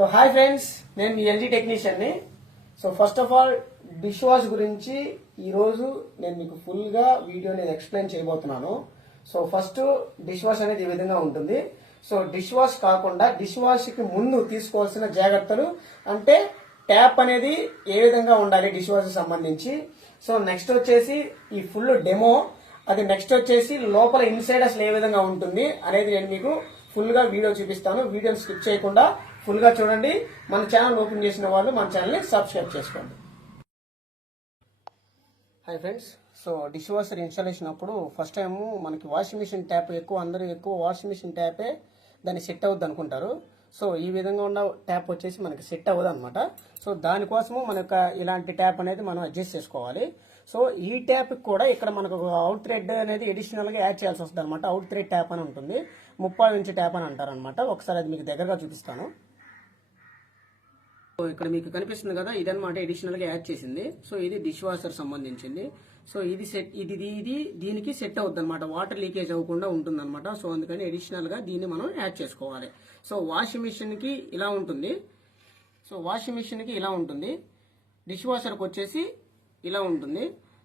So hi friends, నేను మీ LG టెక్నీషియన్ని. So first of all dish wash గురించి ఈరోజు నేను మీకు ఫుల్గా వీడియో నేను ఎక్స్ప్లెయిన్ చేయబోతున్నాను. సో ఫస్ట్ డిష్ వాష్ అనేది ఈ విధంగా ఉంటుంది. సో డిష్ వాష్ కాకుండా డిష్ వాష్కి ముందు తీసుకోవాల్సిన జాగ్రత్తలు అంటే ట్యాప్ అనేది ఏ విధంగా ఉండాలి డిష్ వాష్కి సంబంధించి. సో నెక్స్ట్ వచ్చేసి ఈ ఫుల్ డెమో, అది నెక్స్ట్ వచ్చేసి లోపల ఇన్సైడ్ అసలు ఏ విధంగా ఉంటుంది అనేది నేను మీకు ఫుల్ గా వీడియో చూపిస్తాను. వీడియోని స్కిప్ చేయకుండా ఫుల్ గా చూడండి. మన ఛానల్ ఓపెన్ చేసిన వాళ్ళు మన ఛానల్ ని సబ్స్క్రైబ్ చేసుకోండి. Hi friends, so dish washer installation అప్పుడు ఫస్ట్ టైం మనకి వాషింగ్ మిషన్ ట్యాప్ అందరూ ఎక్కువ వాషింగ్ మిషన్ ట్యాపే దాన్ని సెట్ అవుద్ది అనుకుంటారు. సో ఈ విధంగా ఉన్న ట్యాప్ వచ్చేసి మనకి సెట్ అవ్వదు అనమాట. సో దానికోసము మనకు ఇలాంటి ట్యాప్ అనేది మనం అడ్జస్ట్ చేసుకోవాలి. సో ఈ ట్యాప్ కూడా ఇక్కడ మనకు అవుట్ థ్రెడ్ అనేది అడిషనల్ గా యాడ్ చేయాల్సి వస్తుంది అనమాట. అవుట్ థ్రెడ్ ట్యాప్ అని ఉంటుంది, 30 ఇంచ్ ట్యాప్ అని అంటారు అనమాట. ఒకసారి అది మీకు దగ్గరగా చూపిస్తాను. సో ఇక్కడ మీకు కనిపిస్తుంది కదా, ఇదన్నమాట అడిషనల్ గా యాడ్ చేసింది. సో ఇది డిష్ వాషర్ సంబంధించింది. సో ఇది సెట్ ఇది దీనికి సెట్ అవుతుంది అనమాట. వాటర్ లీకేజ్ అవ్వకుండా ఉంటుంది అనమాట. సో అందుకని అడిషనల్ గా దీన్ని మనం యాడ్ చేసుకోవాలి. సో వాషింగ్ మిషన్ కి ఇలా ఉంటుంది. సో వాషింగ్ మిషన్ కి ఇలా ఉంటుంది, డిష్ వాషర్కి వచ్చేసి ఇలా ఉంటుంది.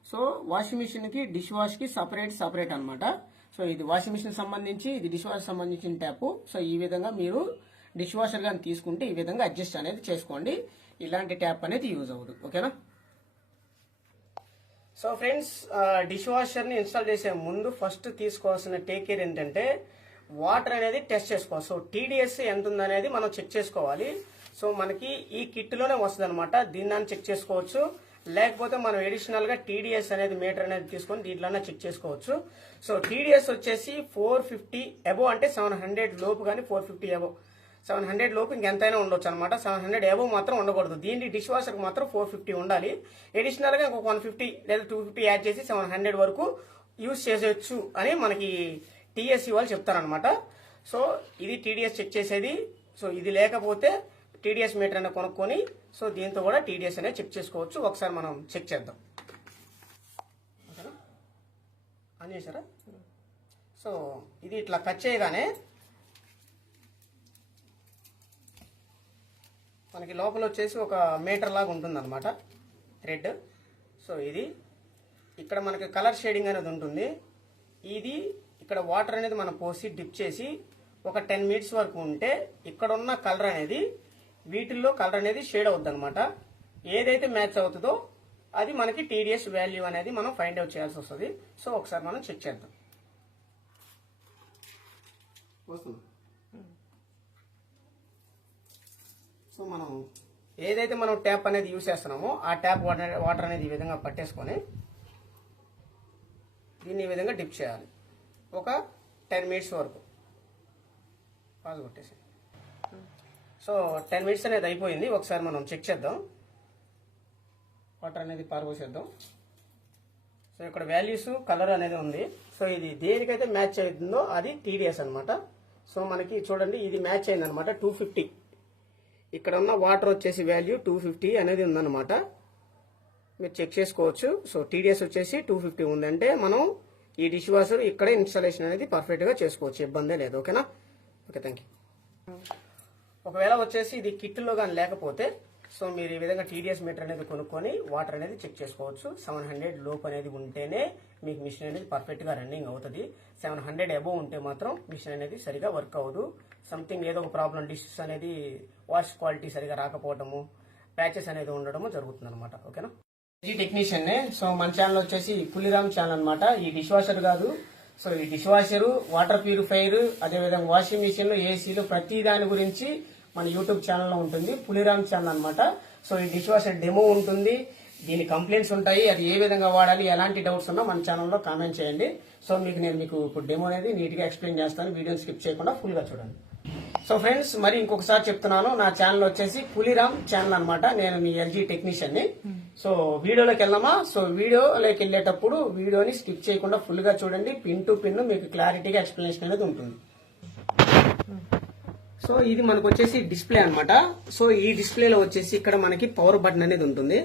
సో వాషింగ్ మిషన్ కి డిష్ వాష్ కి సపరేట్ అనమాట. సో ఇది వాషింగ్ మిషన్ సంబంధించి, ఇది డిష్ వాష్ సంబంధించిన ట్యాప్. సో ఈ విధంగా మీరు డిష్ వాషర్ కానీ తీసుకుంటే ఈ విధంగా అడ్జస్ట్ అనేది చేసుకోండి. ఇలాంటి ట్యాప్ అనేది యూజ్ అవ్వదు. ఓకేనా? సో ఫ్రెండ్స్, డిష్ వాషర్ ని ఇన్స్టాల్ చేసే ముందు ఫస్ట్ తీసుకోవాల్సిన టేక్ కేర్ ఏంటంటే వాటర్ అనేది టెస్ట్ చేసుకోవాలి. సో టీడీఎస్ ఎంత ఉందనేది మనం చెక్ చేసుకోవాలి. సో మనకి ఈ కిట్ లోనే వస్తుంది అనమాట. దీన్ని చెక్ చేసుకోవచ్చు, లేకపోతే మనం అడిషనల్ గా టీడీఎస్ అనేది మీటర్ అనేది తీసుకొని దీంట్లోనే చెక్ చేసుకోవచ్చు. సో టీడీఎస్ వచ్చేసి 450 అబోవ్ అంటే 700 లోపు, కానీ 450 అబోవ్ 700 లోపు ఇంకెంతైనా ఉండొచ్చు అనమాట. 700 అబోవ్ మాత్రం ఉండకూడదు. దీన్ని డిష్ వాషర్కి మాత్రం 450 ఉండాలి. అడిషనల్ గా ఇంకొక 150 లేదా 250 యాడ్ చేసి 700 వరకు యూజ్ చేసేయచ్చు అని మనకి టీఎస్సీ వాళ్ళు చెప్తారనమాట. సో ఇది టీడీఎస్ చెక్ చేసేది. సో ఇది లేకపోతే టీడీఎస్ మీటర్ అనేది కొనుక్కొని సో దీంతో కూడా టీడీఎస్ అనేది చెక్ చేసుకోవచ్చు. ఒకసారి మనం చెక్ చేద్దాం. ఆన్ చేశారా? సో ఇది ఇట్లా కట్ చేయగానే మనకి లోపల వచ్చేసి ఒక మీటర్ లాగా ఉంటుంది అనమాట, థ్రెడ్. సో ఇది ఇక్కడ మనకి కలర్ షేడింగ్ అనేది ఉంటుంది. ఇది ఇక్కడ వాటర్ అనేది మనం పోసి డిప్ చేసి ఒక 10 మినిట్స్ వరకు ఉంటే ఇక్కడ ఉన్న కలర్ అనేది వీటిల్లో కలర్ అనేది షేడ్ అవుతుంది అనమాట. ఏదైతే మ్యాచ్ అవుతుందో అది మనకి టీడీఎస్ వాల్యూ అనేది మనం ఫైండ్ అవుట్ చేయాల్సి వస్తుంది. సో ఒకసారి మనం చెక్ చేద్దాం. సో మనం ఏదైతే మనం ట్యాప్ అనేది యూజ్ చేస్తున్నామో ఆ ట్యాప్ వాటర్ అనేది ఈ విధంగా పట్టేసుకొని దీన్ని ఈ విధంగా డిప్ చేయాలి ఒక 10 మినిట్స్ వరకు. పాలు కొట్టేసి సో 10 మినిట్స్ అనేది అయిపోయింది. ఒకసారి మనం చెక్ చేద్దాం. వాటర్ అనేది పారబోసేద్దాం. సో ఇక్కడ వాల్యూస్ కలర్ అనేది ఉంది. సో ఇది దేనికైతే మ్యాచ్ అవుతుందో అది టీడీఎస్ అనమాట. సో మనకి చూడండి, ఇది మ్యాచ్ అయింది అనమాట. 250 ఇక్కడ ఉన్న వాటర్ వచ్చేసి వాల్యూ 250 అనేది ఉందన్నమాట. మీరు చెక్ చేసుకోవచ్చు. సో టీడీఎస్ వచ్చేసి 250 ఉందంటే మనం ఈ డిష్ వాషర్ ఇక్కడ ఇన్స్టాలేషన్ అనేది పర్ఫెక్ట్ గా చేసుకోవచ్చు, ఇబ్బందే లేదు. ఓకేనా? Okay, thank you. ఒకవేళ వచ్చేసి ఇది కిట్లో కానీ లేకపోతే సో మీరు ఈ విధంగా టీడీఎస్ మీటర్ అనేది కొనుక్కొని వాటర్ అనేది చెక్ చేసుకోవచ్చు. 700 లోపు అనేది ఉంటేనే మీకు మిషన్ అనేది పర్ఫెక్ట్ గా రన్నింగ్ అవుతుంది. 700 అబోవ్ ఉంటే మాత్రం మిషన్ అనేది సరిగా వర్క్ అవ్వదు. సంథింగ్ ఏదో ఒక ప్రాబ్లం, డిషెస్ అనేది వాష్ క్వాలిటీ సరిగా రాకపోవడము, ప్యాచెస్ అనేది ఉండడము జరుగుతుంది అనమాట. ఓకేనా? ఈ టెక్నీషియన్. సో మన ఛానల్ వచ్చేసి పులిరామ్ ఛానల్ అనమాట. ఈ డిష్ వాషర్ కాదు. సో ఈ డిష్ వాషర్, వాటర్ ప్యూరిఫైర్, అదేవిధంగా వాషింగ్ మిషన్లు, ఏసీలు, ప్రతి దాని గురించి మన యూట్యూబ్ ఛానల్లో ఉంటుంది, పులిరామ్ ఛానల్ అనమాట. సో ఈ డిష్ వాషర్ డెమో ఉంటుంది, దీని కంప్లైంట్స్ ఉంటాయి, అది ఏ విధంగా వాడాలి, ఎలాంటి డౌట్స్ ఉన్నా మన ఛానల్లో కామెంట్ చేయండి. సో నేను మీకు ఇప్పుడు డెమో అనేది నీట్ గా ఎక్స్ప్లెయిన్ చేస్తాను. వీడియోని స్కిప్ చేయకుండా ఫుల్ గా చూడండి. సో ఫ్రెండ్స్, మరి ఇంకొకసారి చెప్తున్నాను, నా ఛానల్ వచ్చేసి పులిరామ్ ఛానల్ అనమాట. నేను మీ ఎల్జీ టెక్నీషియన్ ని. సో వీడియోలోకి వెళ్దామా? సో వీడియోలోకి వెళ్ళేటప్పుడు వీడియోని స్కిప్ చేయకుండా ఫుల్ గా చూడండి. పిన్ టు పిన్ మీకు క్లారిటీగా ఎక్స్ప్లెనేషన్ అనేది ఉంటుంది. సో ఇది మనకు వచ్చేసి డిస్ప్లే అనమాట. సో ఈ డిస్ప్లేలో వచ్చేసి ఇక్కడ మనకి పవర్ బటన్ అనేది ఉంటుంది.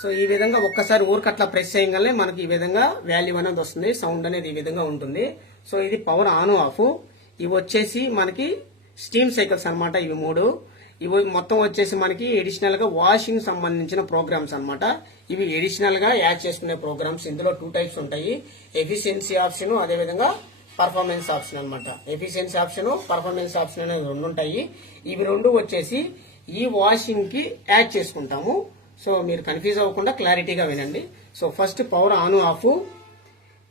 సో ఈ విధంగా ఒక్కసారి ఊరికట్లా ప్రెస్ చేయగానే మనకి ఈ విధంగా వాల్యూ అనేది వస్తుంది, సౌండ్ అనేది ఈ విధంగా ఉంటుంది. సో ఇది పవర్ ఆన్ ఆఫ్. ఇవి వచ్చేసి మనకి స్టీమ్ సైకిల్స్ అన్నమాట ఇవి 3. ఇవి మొత్తం వచ్చేసి మనకి ఎడిషనల్ గా వాషింగ్ సంబంధించిన ప్రోగ్రామ్స్ అన్నమాట. ఇవి ఎడిషనల్ గా యాడ్ చేసుకునే ప్రోగ్రామ్స్. ఇందులో 2 టైప్స్ ఉంటాయి, ఎఫిషియన్సీ ఆప్షన్ అదేవిధంగా పర్ఫార్మెన్స్ ఆప్షన్ అన్నమాట. ఎఫిషియన్సీ ఆప్షన్, పర్ఫార్మెన్స్ ఆప్షన్ అనేది 2 ఉంటాయి. ఇవి 2 వచ్చేసి ఈ వాషింగ్ కి యాడ్ చేసుకుంటాము. సో మీరు కన్ఫ్యూజ్ అవ్వకుండా క్లారిటీగా వినండి. So first power on off,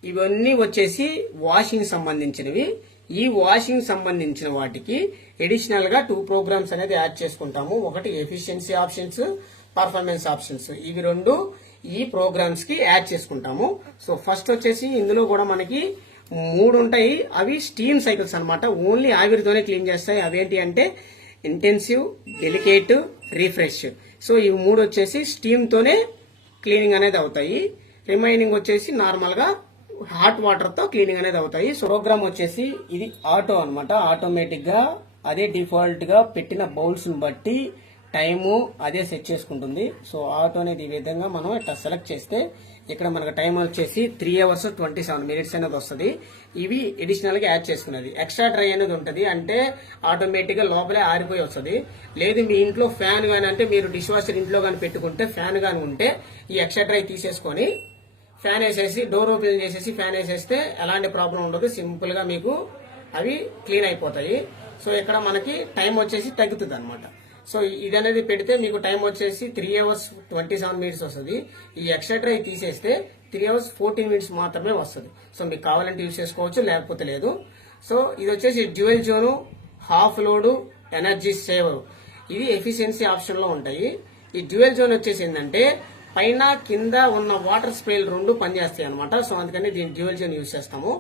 ఇవన్నీ వచ్చేసి వాషింగ్ సంబంధించినవి. ఈ వాషింగ్ సంబంధించిన వాటికి ఎడిషనల్ గా 2 ప్రోగ్రామ్స్ అనేది యాడ్ చేసుకుంటాము. ఒకటి ఎఫిషియన్సీ ఆప్షన్స్, పర్ఫార్మెన్స్ ఆప్షన్స్. ఇవి 2 ఈ ప్రోగ్రామ్స్ కి యాడ్ చేసుకుంటాము. సో ఫస్ట్ వచ్చేసి ఇందులో కూడా మనకి 3 ఉంటాయి. అవి స్టీమ్ సైకిల్స్ అన్నమాట. ఓన్లీ ఆవిరితోనే క్లీన్ చేస్తాయి. అవేంటి అంటే ఇంటెన్సివ్, డెలికేట్, రిఫ్రెష్. సో ఇవి 3 వచ్చేసి స్టీమ్ తోనే క్లీనింగ్ అనేది అవుతాయి. రిమైనింగ్ వచ్చేసి నార్మల్ గా హాట్ వాటర్ తో క్లీనింగ్ అనేది అవుతాయి. సో ప్రోగ్రామ్ వచ్చేసి ఇది ఆటో అన్నమాట. ఆటోమేటిక్ గా అదే డిఫాల్ట్ గా పెట్టిన బౌల్స్ ని బట్టి టైము అదే సెట్ చేసుకుంటుంది. సో ఆటో అనేది ఈ విధంగా మనం ఇట్లా సెలెక్ట్ చేస్తే ఇక్కడ మనకు టైం వచ్చేసి 3 hours 27 minutes అనేది వస్తుంది. ఇవి అడిషనల్ గా యాడ్ చేసుకున్నది. ఎక్స్ట్రా డ్రై అనేది ఉంటుంది, అంటే ఆటోమేటిక్ గా లోపలే ఆరిపోయి వస్తుంది. లేదు మీ ఇంట్లో ఫ్యాన్ గానీ, అంటే మీరు డిష్ వాషర్ ఇంట్లో గానీ పెట్టుకుంటే ఫ్యాన్ గానీ ఉంటే ఈ ఎక్స్ట్రా డ్రై తీసేసుకొని ఫ్యాన్ వేసేసి డోర్ ఓపెన్ చేసేసి ఫ్యాన్ వేసేస్తే ఎలాంటి ప్రాబ్లం ఉండదు. సింపుల్ గా మీకు అవి క్లీన్ అయిపోతాయి. సో ఇక్కడ మనకి టైం వచ్చేసి తగ్గుతుంది అనమాట. సో ఇది అనేది పెడితే మీకు టైం వచ్చేసి 3 hours 27 minutes వస్తుంది. ఈ ఎక్స్ట్రా డ్రై తీసేస్తే 3 hours 14 minutes మాత్రమే వస్తుంది. సో మీకు కావాలంటే యూజ్ చేసుకోవచ్చు, లేకపోతే లేదు. సో ఇది వచ్చేసి dual zone, half load, energy saver. ఇది ఎఫిషియన్సీ ఆప్షన్ లో ఉంటాయి. ఈ డ్యూయల్ జోన్ వచ్చేసి ఏంటంటే పైన కింద ఉన్న వాటర్ స్ప్రేలు 2 పనిచేస్తాయి అనమాట. సో అందుకని దీన్ని డ్యూయల్ జోన్ యూజ్ చేస్తాము.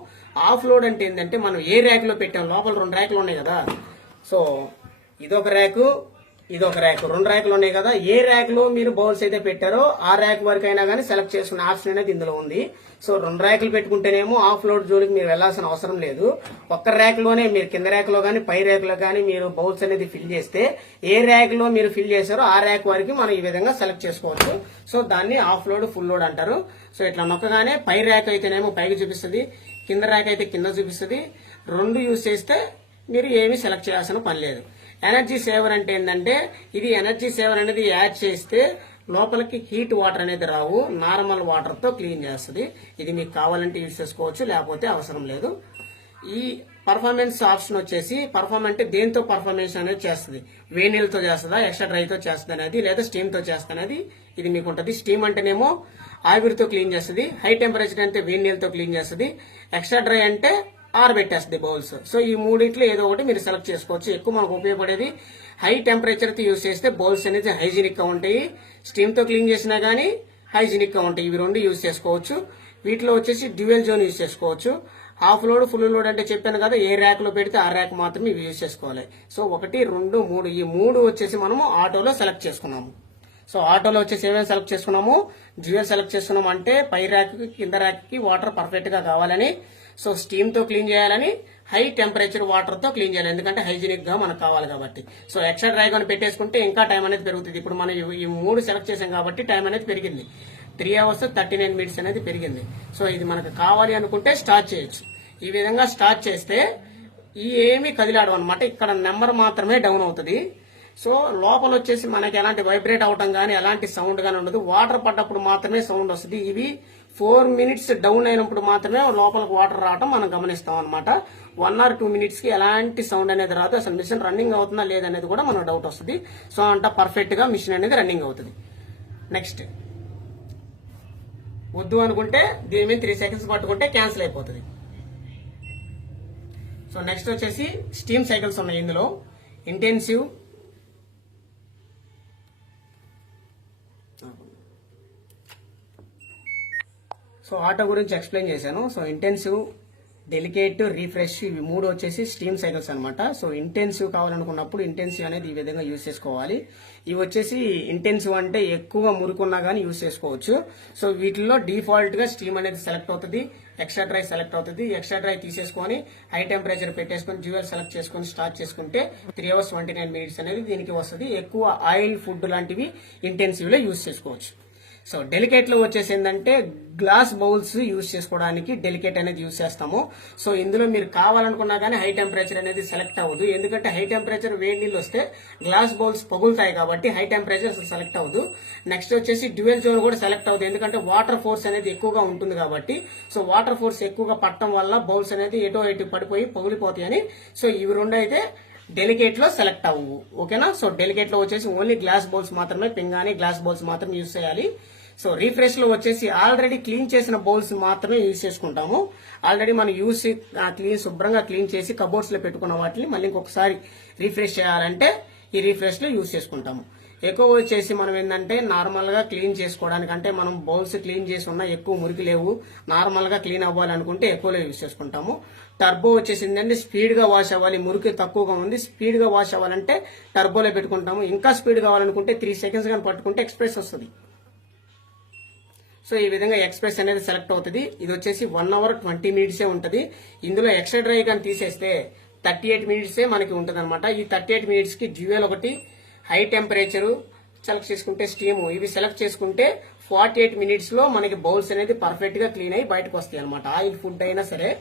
ఆఫ్ లోడ్ అంటే ఏంటంటే మనం ఏ ర్యాక్ లో పెట్టాం, లోపల 2 ర్యాక్లు ఉన్నాయి కదా. సో ఇదొక ర్యాక్, ఇదొక ర్యాక్, 2 ర్యాక్లు ఉన్నాయి కదా. ఏ ర్యాక్ లో మీరు బౌల్స్ అయితే పెట్టారో ఆ ర్యాక్ వరకు అయినా కానీ సెలెక్ట్ చేసుకునే ఆప్షన్ అనేది ఇందులో ఉంది. సో 2 ర్యాక్లు పెట్టుకుంటేనేమో ఆఫ్ లోడ్ జోలికి మీరు వెళ్లాల్సిన అవసరం లేదు. ఒక్క ర్యాక్ లోనే మీరు కింద ర్యాక్ లో గానీ పై ర్యాక్ లో గానీ మీరు బౌల్స్ అనేది ఫిల్ చేస్తే ఏ ర్యాక్ లో మీరు ఫిల్ చేశారో ఆ ర్యాక్ వరకు మనం ఈ విధంగా సెలెక్ట్ చేసుకోవచ్చు. సో దాన్ని ఆఫ్ లోడ్, ఫుల్ లోడ్ అంటారు. సో ఇట్లా నొక్కగానే పై ర్యాక్ అయితేనేమో పైకి చూపిస్తుంది, కింద ర్యాక్ అయితే కింద చూపిస్తుంది. 2 యూజ్ చేస్తే మీరు ఏమీ సెలెక్ట్ చేయాల్సిన పని లేదు. ఎనర్జీ సేవర్ అంటే ఏంటంటే ఇది ఎనర్జీ సేవర్ అనేది యాడ్ చేస్తే లోపలికి హీట్ వాటర్ అనేది రావు, నార్మల్ వాటర్ తో క్లీన్ చేస్తుంది. ఇది మీకు కావాలంటే యూజ్ చేసుకోవచ్చు, లేకపోతే అవసరం లేదు. ఈ పర్ఫార్మెన్స్ ఆప్షన్ వచ్చేసి పర్ఫార్మ్ అంటే దేంతో పర్ఫార్మెన్స్ అనేది చేస్తుంది, వేడి నీళ్ళతో చేస్తుందా, ఎక్స్ట్రా డ్రై తో చేస్తుంది అనేది, లేదా స్టీమ్ తో చేస్తుంది అనేది ఇది మీకు ఉంటుంది. స్టీమ్ అంటేనేమో ఆవిరితో క్లీన్ చేస్తుంది, హై టెంపరేచర్ అంటే వేడి నీళ్ళతో క్లీన్ చేస్తుంది, ఎక్స్ట్రా డ్రై అంటే ఆరబెట్టేస్తుంది బౌల్స్. సో ఈ మూడింట్లో ఏదో ఒకటి మీరు సెలెక్ట్ చేసుకోవచ్చు. ఎక్కువ మనకు ఉపయోగపడేది హై టెంపరేచర్ తో యూజ్ చేస్తే బౌల్స్ అనేది హైజీనిక్ గా ఉంటాయి. స్టీమ్ తో క్లీన్ చేసినా గానీ హైజీనిక్ గా ఉంటాయి. ఇవి 2 యూజ్ చేసుకోవచ్చు. వీటిలో వచ్చేసి డ్యూయల్ జోన్ యూజ్ చేసుకోవచ్చు. హాఫ్ లోడ్, ఫుల్ లోడ్ అంటే చెప్పాను కదా, ఏ ర్యాక్ లో పెడితే ఆ ర్యాక్ మాత్రమే ఇవి యూజ్ చేసుకోవాలి. సో 1, 2, 3 ఈ 3 వచ్చేసి మనము ఆటోలో సెలెక్ట్ చేసుకున్నాము. సో ఆటోలో వచ్చేసి ఏమేమి సెలెక్ట్ చేసుకున్నాము, డ్యూయల్ సెలెక్ట్ చేసుకున్నాము అంటే పై ర్యాక్ కి కింద ర్యాక్ కి వాటర్ పర్ఫెక్ట్ గా కావాలని, సో స్టీమ్ తో క్లీన్ చేయాలని, హై టెంపరేచర్ వాటర్ తో క్లీన్ చేయాలి, ఎందుకంటే హైజీనిక్ గా మనకు కావాలి కాబట్టి. సో ఎక్స్ట్రా డ్రై గా పెట్టేసుకుంటే ఇంకా టైం అనేది పెరుగుతుంది. ఇప్పుడు మనం ఈ 3 సెలెక్ట్ చేసాం కాబట్టి టైం అనేది పెరిగింది, 3 hours 39 minutes అనేది పెరిగింది. సో ఇది మనకు కావాలి అనుకుంటే స్టార్ట్ చేయొచ్చు. ఈ విధంగా స్టార్ట్ చేస్తే ఈ ఏమీ కదిలాడు అనమాట, ఇక్కడ నెంబర్ మాత్రమే డౌన్ అవుతుంది. సో లోపల వచ్చేసి మనకి ఎలాంటి వైబ్రేట్ అవటం గానీ ఎలాంటి సౌండ్ గానీ ఉండదు. వాటర్ పడ్డప్పుడు మాత్రమే సౌండ్ వస్తుంది. ఇవి 4 minutes డౌన్ అయినప్పుడు మాత్రమే లోపలికి వాటర్ రావటం మనం గమనిస్తాం అనమాట. 1 or 2 minutes కి ఎలాంటి సౌండ్ అనేది రాదు. అసలు మిషన్ రన్నింగ్ అవుతుందా లేదనేది కూడా మనకు డౌట్ వస్తుంది. సో అంట పర్ఫెక్ట్ గా మిషన్ అనేది రన్నింగ్ అవుతుంది. నెక్స్ట్ వద్దు అనుకుంటే దీని మీద 3 seconds పట్టుకుంటే క్యాన్సిల్ అయిపోతుంది. సో నెక్స్ట్ వచ్చేసి స్టీమ్ సైకిల్స్ ఉన్నాయి. ఇందులో ఇంటెన్సివ్, సో ఆటో గురించి ఎక్స్ప్లెయిన్ చేశాను. సో ఇంటెన్సివ్, డెలికేట్, రిఫ్రెష్ ఇవి 3 వచ్చేసి స్టీమ్ సైకిల్స్ అనమాట. సో ఇంటెన్సివ్ కావాలనుకున్నప్పుడు ఇంటెన్సివ్ అనేది ఈ విధంగా యూజ్ చేసుకోవాలి. ఇవి వచ్చేసి ఇంటెన్సివ్ అంటే ఎక్కువ మురుకున్నా గానీ యూజ్ చేసుకోవచ్చు. సో వీటిల్లో డిఫాల్ట్ గా స్టీమ్ అనేది సెలెక్ట్ అవుతుంది, ఎక్స్ట్రా డ్రై సెలెక్ట్ అవుతుంది. ఎక్స్ట్రా డ్రై తీసేసుకొని హై టెంపరేచర్ పెట్టేసుకొని డ్యూయల్ సెలెక్ట్ చేసుకొని స్టార్ట్ చేసుకుంటే 3 hours 29 minutes అనేది దీనికి వస్తుంది. ఎక్కువ ఆయిల్, ఫుడ్ లాంటివి ఇంటెన్సివ్ లో యూజ్ చేసుకోవచ్చు. సో డెలికేట్ లో వచ్చేసి ఏంటంటే గ్లాస్ బౌల్స్ యూజ్ చేసుకోవడానికి డెలికేట్ అనేది యూజ్ చేస్తాము. సో ఇందులో మీరు కావాలనుకున్నా కానీ హై టెంపరేచర్ అనేది సెలెక్ట్ అవ్వదు, ఎందుకంటే హై టెంపరేచర్ వేడి నీళ్ళు వస్తే గ్లాస్ బౌల్స్ పగులుతాయి కాబట్టి హై టెంపరేచర్ సెలెక్ట్ అవ్వదు. నెక్స్ట్ వచ్చేసి డ్యూయల్ జోన్ కూడా సెలెక్ట్ అవ్వదు, ఎందుకంటే వాటర్ ఫోర్స్ అనేది ఎక్కువగా ఉంటుంది కాబట్టి. సో వాటర్ ఫోర్స్ ఎక్కువగా పట్టడం వల్ల బౌల్స్ అనేది ఎటో ఇటు పడిపోయి పగులిపోతాయని. సో ఇవి రెండు అయితే డెలికేట్ లో సెలెక్ట్ అవ్వు. ఓకేనా. సో డెలికేట్ లో వచ్చేసి ఓన్లీ గ్లాస్ బౌల్స్ మాత్రమే, పింగాని గ్లాస్ బౌల్స్ మాత్రం యూజ్ చేయాలి. సో రీఫ్రెష్ లో వచ్చేసి ఆల్రెడీ క్లీన్ చేసిన బౌల్స్ మాత్రమే యూజ్ చేసుకుంటాము. ఆల్రెడీ మనం శుభ్రంగా క్లీన్ చేసి కబోర్డ్స్ లో పెట్టుకున్న వాటిని మళ్ళీ ఇంకొకసారి రీఫ్రెష్ చేయాలంటే ఈ రీఫ్రెష్ లో యూజ్ చేసుకుంటాము. ఎక్కువ వచ్చేసి మనం ఏంటంటే నార్మల్ గా క్లీన్ చేసుకోవడానికి, అంటే మనం బౌల్స్ క్లీన్ చేసి ఉన్నా ఎక్కువ మురికి లేవు, నార్మల్ గా క్లీన్ అవ్వాలనుకుంటే ఎక్కువలో యూజ్ చేసుకుంటాము. టర్బో వచ్చేసి ఏంటంటే స్పీడ్ గా వాష్ అవ్వాలి, మురికి తక్కువగా ఉంది, స్పీడ్ గా వాష్ అవ్వాలంటే టర్బోలో పెట్టుకుంటాము. ఇంకా స్పీడ్ కావాలనుకుంటే 3 seconds కానీ పట్టుకుంటే ఎక్స్ప్రెస్ వస్తుంది. సో ఈ విధంగా ఎక్స్ప్రెస్ అనేది సెలెక్ట్ అవుతుంది. ఇది వచ్చేసి 1 hour 20 minutes ఉంటుంది. ఇందులో ఎక్స్ట్రా డ్రై కానీ తీసేస్తే 38 minutes మనకి ఉంటుంది అనమాట. ఈ 38 minutes కి డ్యూయల్ ఒకటి, హై టెంపరేచర్ సెలెక్ట్ చేసుకుంటే స్టీమ్, ఇవి సెలెక్ట్ చేసుకుంటే 48 minutes లో మనకి బౌల్స్ అనేది పర్ఫెక్ట్ గా క్లీన్ అయ్యి బయటకు వస్తాయి అనమాట. ఆయిల్ ఫుడ్ అయినా సరే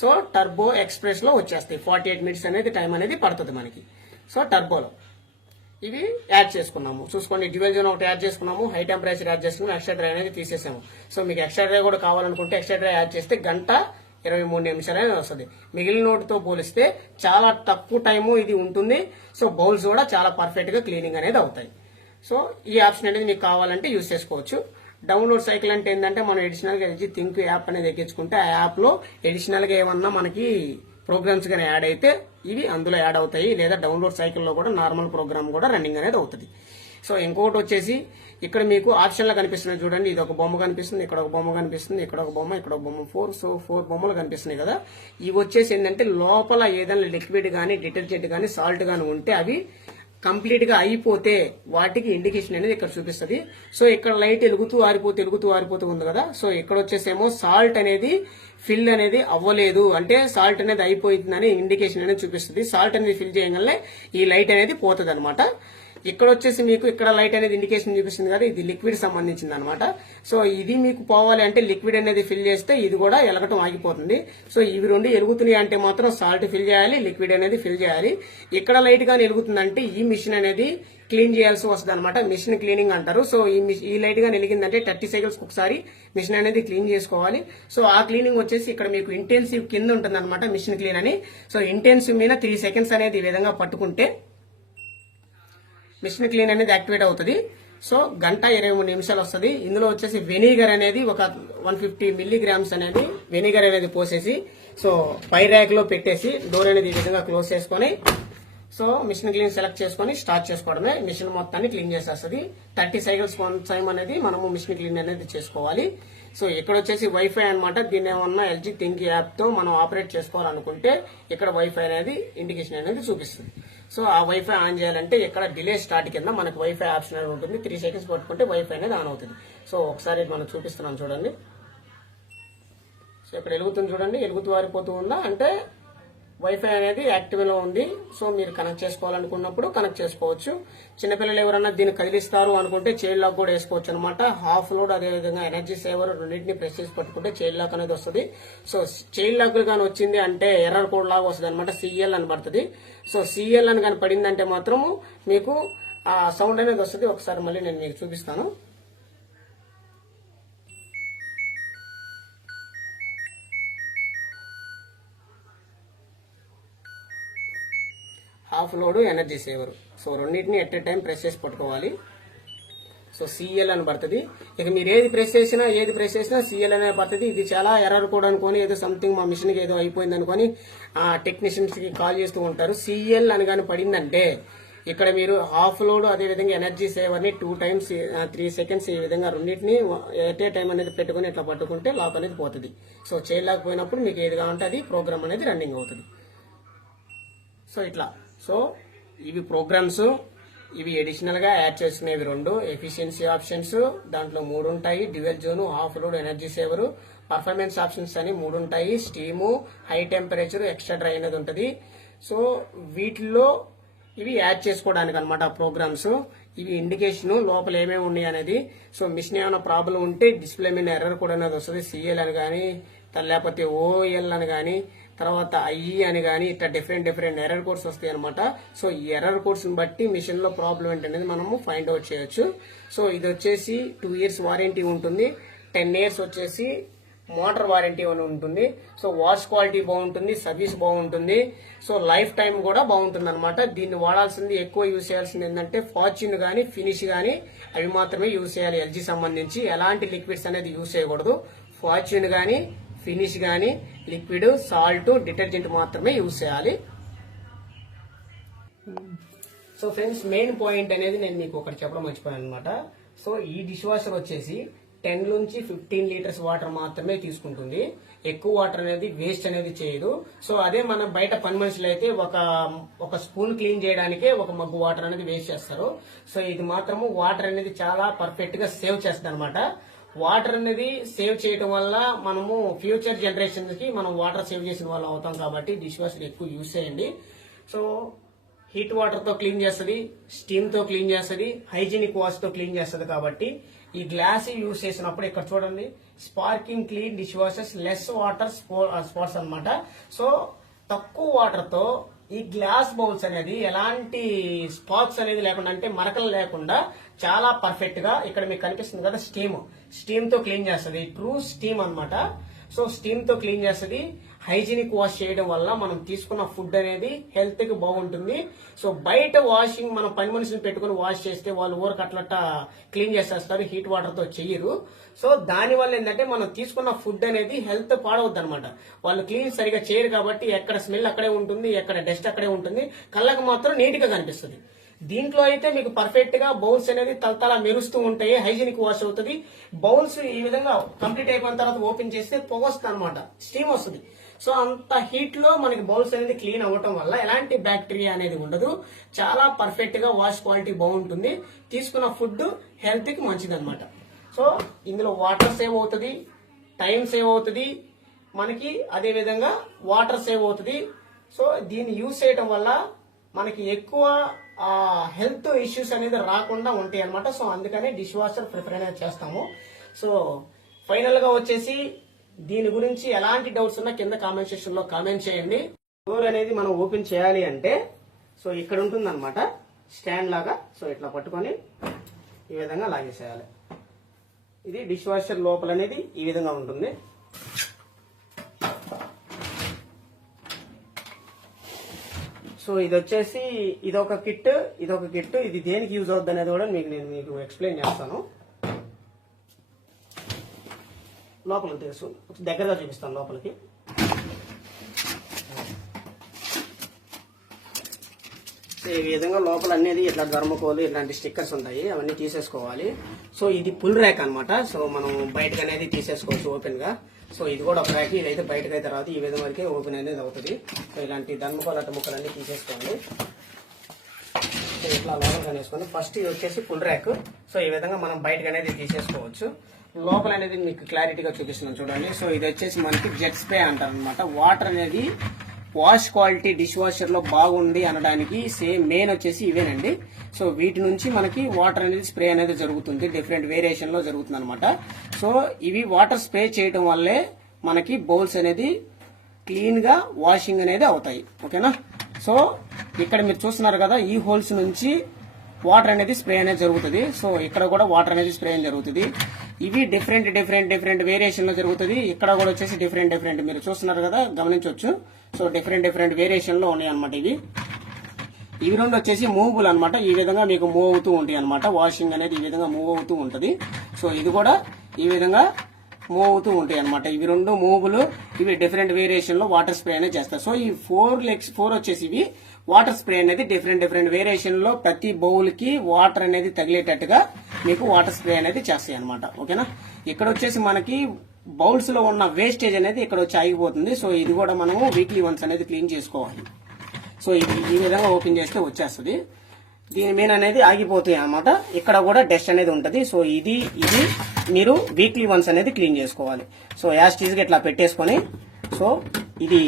సో టర్బో ఎక్స్ప్రెస్ లో వచ్చేస్తాయి. 48 minutes అనేది టైం అనేది పడుతుంది మనకి. సో టర్బోలో ఇవి యాడ్ చేసుకున్నాము. చూసుకోండి, డ్యూయల్ జోన్ ఒకటి యాడ్ చేసుకున్నాము, హై టెంపరేచర్ యాడ్ చేసుకున్నాము, ఎక్స్ట్రా డ్రై అనేది తీసేసాము. సో మీకు ఎక్స్ట్రా డ్రై కూడా కావాలనుకుంటే ఎక్స్ట్రా డ్రై యాడ్ చేస్తే 1:23 నిమిషాలు అనేది వస్తుంది. మిగిలిన నోటితో పోలిస్తే చాలా తక్కువ టైము ఇది ఉంటుంది. సో బౌల్స్ కూడా చాలా పర్ఫెక్ట్ గా క్లీనింగ్ అనేది అవుతాయి. సో ఈ ఆప్షన్ అనేది మీకు కావాలంటే యూజ్ చేసుకోవచ్చు. డౌన్లోడ్ సైకిల్ అంటే ఏంటంటే మనం అడిషనల్ గా LG థింక్ యాప్ అనేది ఎక్కించుకుంటే ఆ యాప్ లో అడిషనల్ గా ఏమన్నా మనకి ప్రోగ్రామ్స్ కానీ యాడ్ అయితే ఇవి అందులో యాడ్ అవుతాయి, లేదా డౌన్లోడ్ సైకిల్లో కూడా నార్మల్ ప్రోగ్రామ్ కూడా రన్నింగ్ అనేది అవుతుంది. సో ఇంకొకటి వచ్చేసి ఇక్కడ మీకు ఆప్షన్లో కనిపిస్తున్నాయి చూడండి, ఇది ఒక బొమ్మ కనిపిస్తుంది, ఇక్కడ ఒక బొమ్మ కనిపిస్తుంది, ఇక్కడ ఒక బొమ్మ, ఇక్కడ ఒక బొమ్మ, 4 బొమ్మలు కనిపిస్తున్నాయి కదా. ఇవి వచ్చేసి ఏంటంటే లోపల ఏదైనా లిక్విడ్ కానీ డిటర్జెంట్ కానీ సాల్ట్ కానీ ఉంటే అవి కంప్లీట్ గా అయిపోతే వాటికి ఇండికేషన్ అనేది ఇక్కడ చూపిస్తుంది. సో ఇక్కడ లైట్ ఎలుగుతూ ఆరిపోతూ ఉంది కదా. సో ఇక్కడ వచ్చేసేమో సాల్ట్ అనేది ఫిల్ అనేది అవ్వలేదు, అంటే సాల్ట్ అనేది అయిపోతుందని ఇండికేషన్ అనేది చూపిస్తుంది. సాల్ట్ అనేది ఫిల్ చేయగానే ఈ లైట్ అనేది పోతుంది అనమాట. ఇక్కడ వచ్చేసి మీకు ఇక్కడ లైట్ అనేది ఇండికేషన్ చూపిస్తుంది కదా, ఇది లిక్విడ్ సంబంధించింది అనమాట. సో ఇది మీకు పోవాలి అంటే లిక్విడ్ అనేది ఫిల్ చేస్తే ఇది కూడా ఎలగటం ఆగిపోతుంది. సో ఇవి రెండు ఎలుగుతున్నాయి అంటే మాత్రం సాల్ట్ ఫిల్ చేయాలి, లిక్విడ్ అనేది ఫిల్ చేయాలి. ఇక్కడ లైట్ గానీ ఎలుగుతుందంటే ఈ మిషన్ అనేది క్లీన్ చేయాల్సి వస్తుంది అనమాట. మిషన్ క్లీనింగ్ అంటారు. సో ఈ లైట్ గా వెలిగిందంటే 30 seconds ఒకసారి మిషన్ అనేది క్లీన్ చేసుకోవాలి. సో ఆ క్లీనింగ్ వచ్చేసి ఇక్కడ మీకు ఇంటెన్సివ్ కింద ఉంటుంది అనమాట మిషన్ క్లీన్ అని. సో ఇంటెన్సివ్ మీద 3 seconds అనేది ఈ విధంగా పట్టుకుంటే మిషన్ క్లీన్ అనేది యాక్టివేట్ అవుతుంది. సో 1:23 నిమిషాలు వస్తుంది. ఇందులో వచ్చేసి వెనిగర్ అనేది ఒక 150 milligrams అనేది వెనిగర్ అనేది పోసేసి సో పై ర్యాక్ లో పెట్టేసి డోర్ అనేది ఈ విధంగా క్లోజ్ చేసుకొని సో మిషన్ క్లీన్ సెలెక్ట్ చేసుకొని స్టార్ట్ చేసుకోవడమే. మిషన్ మొత్తాన్ని క్లీన్ చేసేస్తుంది. 30 seconds వన్ టైం అనేది మనము మిషన్ క్లీన్ అనేది చేసుకోవాలి. సో ఇక్కడ వచ్చేసి వైఫై అనమాట. దీన్ని ఏమన్నా LG థింక్ యాప్ తో మనం ఆపరేట్ చేసుకోవాలనుకుంటే ఇక్కడ వైఫై అనేది ఇండికేషన్ అనేది చూపిస్తుంది. సో ఆ వైఫై ఆన్ చేయాలంటే ఇక్కడ డిలే స్టార్ట్ కింద మనకు వైఫై ఆప్షన్ అనేది ఉంటుంది. 3 seconds పట్టుకుంటే వైఫై అనేది ఆన్ అవుతుంది. సో ఒకసారి మనం చూపిస్తున్నాం చూడండి. సో ఇక్కడ ఎలుగుతుంది చూడండి, ఎలుగుతూ ఆరిపోతూ ఉందా అంటే వైఫై అనేది యాక్టివ్ లో ఉంది. సో మీరు కనెక్ట్ చేసుకోవాలనుకున్నప్పుడు కనెక్ట్ చేసుకోవచ్చు. చిన్నపిల్లలు ఎవరన్నా దీన్ని కదిలిస్తారు అనుకుంటే చైల్డ్ లాక్ కూడా వేసుకోవచ్చు అనమాట. హాఫ్ లోడ్ అదేవిధంగా ఎనర్జీ సేవర్ రెండింటిని ప్రెస్ చేసి పట్టుకుంటే చైల్డ్ లాక్ అనేది వస్తుంది. సో చైల్డ్ లాక్ కానీ వచ్చింది అంటే ఎర్రర్ కోడ్ లాగా వస్తుంది అనమాట, CL అని పడుతుంది. సో CL అని కానీ పడిందంటే మాత్రము మీకు ఆ సౌండ్ అనేది వస్తుంది. ఒకసారి మళ్ళీ నేను మీకు చూపిస్తాను. Half load energy saver. So రెండింటిని ఎట్ ఏ టైం ప్రెస్ చేసి పట్టుకోవాలి. సో CL అని పడుతుంది. ఇక మీరు ఏది ప్రెస్ చేసినా CL అనే పడుతుంది. ఇది చాలా ఎర్రర్ కోడ్ అనుకొని ఏదో సంథింగ్ మా మిషన్ కి ఏదో అయిపోయింది అనుకొని టెక్నీషియన్స్ కి కాల్ చేస్తూ ఉంటారు. CL అని కానీ పడిందంటే ఇక్కడ మీరు హాఫ్ లోడ్ అదేవిధంగా ఎనర్జీ సేవర్ ని 2 times 3 seconds ఈ విధంగా రెండింటిని ఎట్ ఏ టైం అనేది పెట్టుకుని ఇట్లా పట్టుకుంటే లాక్ అనేది పోతుంది. సో చేయలేకపోయినప్పుడు మీకు ఏది కావాలంటే అది ప్రోగ్రామ్ అనేది రన్నింగ్ అవుతుంది. సో ఇట్లా. సో ఇవి ప్రోగ్రామ్స్, ఇవి అడిషనల్ గా యాడ్ చేసుకునేవి 2 ఎఫిషియన్సీ ఆప్షన్స్, దాంట్లో 3 ఉంటాయి. Dual zone, half load, energy saver, performance options అని 3 ఉంటాయి. Steam, high temperature, extra dry అనేది ఉంటుంది. సో వీటిల్లో ఇవి యాడ్ చేసుకోవడానికి అనమాట ప్రోగ్రామ్స్. ఇవి ఇండికేషన్ లోపల ఏమేమి ఉన్నాయి అనేది. సో మిషన్ ఏమైనా ప్రాబ్లం ఉంటే డిస్ప్లే మీద ఎర్రర్ కూడా అనేది వస్తుంది. సిఎల్ అని కానీ లేకపోతే ఓఎల్ అని కానీ తర్వాత ఐఈ అని కానీ ఇట్లా డిఫరెంట్ ఎర్రర్ కోడ్స్ వస్తాయి అనమాట. సో ఈ ఎర్రర్ కోడ్స్ ని బట్టి మిషన్ లో ప్రాబ్లం ఏంటనేది మనము ఫైండ్ అవుట్ చేయొచ్చు. సో ఇది వచ్చేసి 2 years వారంటీ ఉంటుంది. 10 years వచ్చేసి మోటార్ వారంటీ అని ఉంటుంది. సో వాష్ క్వాలిటీ బాగుంటుంది, సర్వీస్ బాగుంటుంది, సో లైఫ్ టైం కూడా బాగుంటుంది అనమాట. దీన్ని వాడాల్సింది ఎక్కువ యూజ్ చేయాల్సింది ఏంటంటే ఫార్చ్యూన్ కానీ ఫినిష్ కానీ అవి మాత్రమే యూజ్ చేయాలి. ఎల్జీ సంబంధించి ఎలాంటి లిక్విడ్స్ అనేది యూజ్ చేయకూడదు. ఫార్చ్యూన్ కానీ ఫినిష్ కానీ లిక్విడ్, సాల్ట్, డిటర్జెంట్ మాత్రమే యూజ్ చేయాలి. సో ఫ్రెండ్స్, మెయిన్ పాయింట్ అనేది నేను మీకు ఒకటి చెప్పడం మర్చిపోయాను అనమాట. సో ఈ డిష్ వాషర్ వచ్చేసి 10 నుంచి 15 లీటర్స్ వాటర్ మాత్రమే తీసుకుంటుంది. ఎక్కువ వాటర్ అనేది వేస్ట్ అనేది చేయదు. సో అదే మన బయట పని మనుషులు అయితే ఒక స్పూన్ క్లీన్ చేయడానికే ఒక మగ్గు వాటర్ అనేది వేస్ట్ చేస్తారు. సో ఇది మాత్రము వాటర్ అనేది చాలా పర్ఫెక్ట్ గా సేవ్ చేస్తుంది అనమాట. వాటర్ అనేది సేవ్ చేయడం వల్ల మనము ఫ్యూచర్ జనరేషన్స్ కి మనం వాటర్ సేవ్ చేసిన వాళ్ళు అవుతాం. కాబట్టి డిష్ వాషర్ ఎక్కువ యూజ్ చేయండి. సో హీట్ వాటర్ తో క్లీన్ చేస్తుంది, స్టీమ్ తో క్లీన్ చేస్తుంది, హైజీనిక్ వాష్ తో క్లీన్ చేస్తుంది. కాబట్టి ఈ గ్లాస్ యూజ్ చేసినప్పుడు ఇక్కడ చూడండి, sparking clean dish washers less water spots అన్నమాట. సో తక్కువ వాటర్ తో ఈ గ్లాస్ బౌల్స్ అనేది ఎలాంటి స్పార్క్స్ అనేది లేకుండా, అంటే మరకలు లేకుండా చాలా పర్ఫెక్ట్ గా ఇక్కడ మీకు కనిపిస్తుంది కదా స్టీమ్ తో క్లీన్ చేస్తుంది. ట్రూ స్టీమ్ అన్నమాట. సో స్టీమ్ తో క్లీన్ చేస్తుంది. హైజీనిక్ వాష్ చేయడం వల్ల మనం తీసుకున్న ఫుడ్ అనేది హెల్త్ కి బాగుంటుంది. సో బయట వాషింగ్ మనం పని మనుషులు పెట్టుకుని వాష్ చేస్తే వాళ్ళు ఊరకట్లట క్లీన్ చేసేస్తారు, హీట్ వాటర్ తో చెయ్యరు. సో దాని వల్ల ఏంటంటే మనం తీసుకున్న ఫుడ్ అనేది హెల్త్ పాడవద్దు అనమాట. వాళ్ళు క్లీన్ సరిగా చేయరు కాబట్టి ఎక్కడ స్మెల్ అక్కడే ఉంటుంది, ఎక్కడ డస్ట్ అక్కడే ఉంటుంది, కళ్ళకు మాత్రం నీట్ గా కనిపిస్తుంది. దీంట్లో అయితే మీకు పర్ఫెక్ట్ గా బౌల్స్ అనేది తలతలా మెరుస్తూ ఉంటాయి, హైజీనిక్ వాష్ అవుతుంది. బౌల్స్ ఈ విధంగా కంప్లీట్ అయిపోయిన తర్వాత ఓపెన్ చేస్తే పొగ వస్తుంది అనమాట, స్టీమ్ వస్తుంది. సో అంత హీట్ లో మనకి బౌల్స్ అనేది క్లీన్ అవ్వటం వల్ల ఎలాంటి బ్యాక్టీరియా అనేది ఉండదు. చాలా పర్ఫెక్ట్ గా వాష్ క్వాలిటీ బాగుంటుంది. తీసుకున్న ఫుడ్ హెల్త్ కి మంచిది అనమాట. సో ఇందులో వాటర్ సేవ్ అవుతుంది, టైం సేవ్ అవుతుంది మనకి, అదే విధంగా వాటర్ సేవ్ అవుతుంది. సో దీన్ని యూజ్ చేయడం వల్ల మనకి ఎక్కువ హెల్త్ ఇష్యూస్ అనేది రాకుండా ఉంటాయి అనమాట. సో అందుకనే డిష్ వాషర్ ప్రిఫర్ అనేది చేస్తాము. సో ఫైనల్ గా వచ్చేసి దీని గురించి ఎలాంటి డౌట్స్ ఉన్నా కింద కామెంట్ సెక్షన్ లో కామెంట్ చేయండి. డోర్ అనేది మనం ఓపెన్ చేయాలి అంటే సో ఇక్కడ ఉంటుంది అనమాట స్టాండ్ లాగా. సో ఇట్లా పట్టుకొని ఈ విధంగా లాగేసేయాలి. ఇది డిష్ వాషర్ లోపల అనేది ఈ విధంగా ఉంటుంది. సో ఇది వచ్చేసి ఇదొక కిట్. ఇది దేనికి యూజ్ అవుతుంది అనేది కూడా నేను మీకు ఎక్స్ప్లెయిన్ చేస్తాను. లోపలికి తెలుసు, దగ్గరగా చూపిస్తాను లోపలికి. ఈ విధంగా లోపల అనేది ఇట్లా ధర్మకోలు ఇట్లాంటి స్టిక్కర్స్ ఉంటాయి, అవన్నీ తీసేసుకోవాలి. సో ఇది పుల్ ర్యాక్ అనమాట. సో మనం బయటకు అనేది తీసేసుకోవచ్చు ఓపెన్ గా. సో ఇది కూడా ఒక ర్యాక్. ఇదైతే బయటకు అయితే రాదు, ఈ విధంగా వరకే ఓపెన్ అనేది అవుతుంది. సో ఇలాంటి ధర్మకోలు అట్ట ముక్కలన్నీ తీసేసుకోవాలి. సో ఇట్లా లోపలిగా వేసుకొని ఫస్ట్ ఇది వచ్చేసి పుల్ ర్యాక్. సో ఈ విధంగా మనం బయటకు అనేది తీసేసుకోవచ్చు. లోపల అనేది మీకు క్లారిటీగా చూపిస్తున్నాను చూడండి. సో ఇది వచ్చేసి మనకి జెట్ స్ప్రే అంటారు అనమాట. వాటర్ అనేది వాష్ క్వాలిటీ డిష్ వాషర్ లో బాగుంది అనడానికి మెయిన్ వచ్చేసి ఇవేనండి. సో వీటి నుంచి మనకి వాటర్ అనేది స్ప్రే అనేది జరుగుతుంది, డిఫరెంట్ వేరియేషన్ లో జరుగుతుంది అనమాట. సో ఇవి వాటర్ స్ప్రే చేయడం వల్లే మనకి బౌల్స్ అనేది క్లీన్ గా వాషింగ్ అనేది అవుతాయి. ఓకేనా. సో ఇక్కడ మీరు చూస్తున్నారు కదా, ఈ హోల్స్ నుంచి వాటర్ అనేది స్ప్రే అనేది జరుగుతుంది. సో ఇక్కడ కూడా వాటర్ అనేది స్ప్రే అనేది జరుగుతుంది. ఇవి డిఫరెంట్ వేరియేషన్ లో జరుగుతుంది. ఇక్కడ కూడా వచ్చేసి డిఫరెంట్ మీరు చూస్తున్నారు కదా, గమనించవచ్చు. సో డిఫరెంట్ వేరియేషన్ లో ఉన్నాయి అనమాట. ఇవి రెండు వచ్చేసి మూవబుల్ అనమాట. ఈ విధంగా మీకు మూవ్ అవుతూ ఉంటాయి అనమాట. వాషింగ్ అనేది ఈ విధంగా మూవ్ అవుతూ ఉంటది. సో ఇది కూడా ఈ విధంగా మూవ్ అవుతూ ఉంటాయి అనమాట. ఇవి రెండు మూవబుల్. ఇవి డిఫరెంట్ వేరియేషన్ లో వాటర్ స్ప్రే అనేది చేస్తారు. సో ఈ 4 వచ్చేసి ఇవి వాటర్ స్ప్రే అనేది డిఫరెంట్ వేరియేషన్ లో ప్రతి బౌల్ కి వాటర్ అనేది తగిలేటట్టుగా మీకు వాటర్ స్ప్రే అనేది చేస్తాయి అనమాట. ఓకేనా. ఇక్కడ వచ్చేసి మనకి బౌల్స్ లో ఉన్న వేస్టేజ్ అనేది ఇక్కడ వచ్చి ఆగిపోతుంది. సో ఇది కూడా మనము వీక్లీ వన్స్ అనేది క్లీన్ చేసుకోవాలి. సో ఇది ఈ విధంగా ఓపెన్ చేస్తే వచ్చేస్తుంది. దీని మీద అనేది ఆగిపోతాయి అనమాట. ఇక్కడ కూడా డస్ట్ అనేది ఉంటది. సో ఇది మీరు వీక్లీ వన్స్ అనేది క్లీన్ చేసుకోవాలి. సో యాజ్ టీజ్ గా ఇట్లా పెట్టేసుకొని, సో ఇది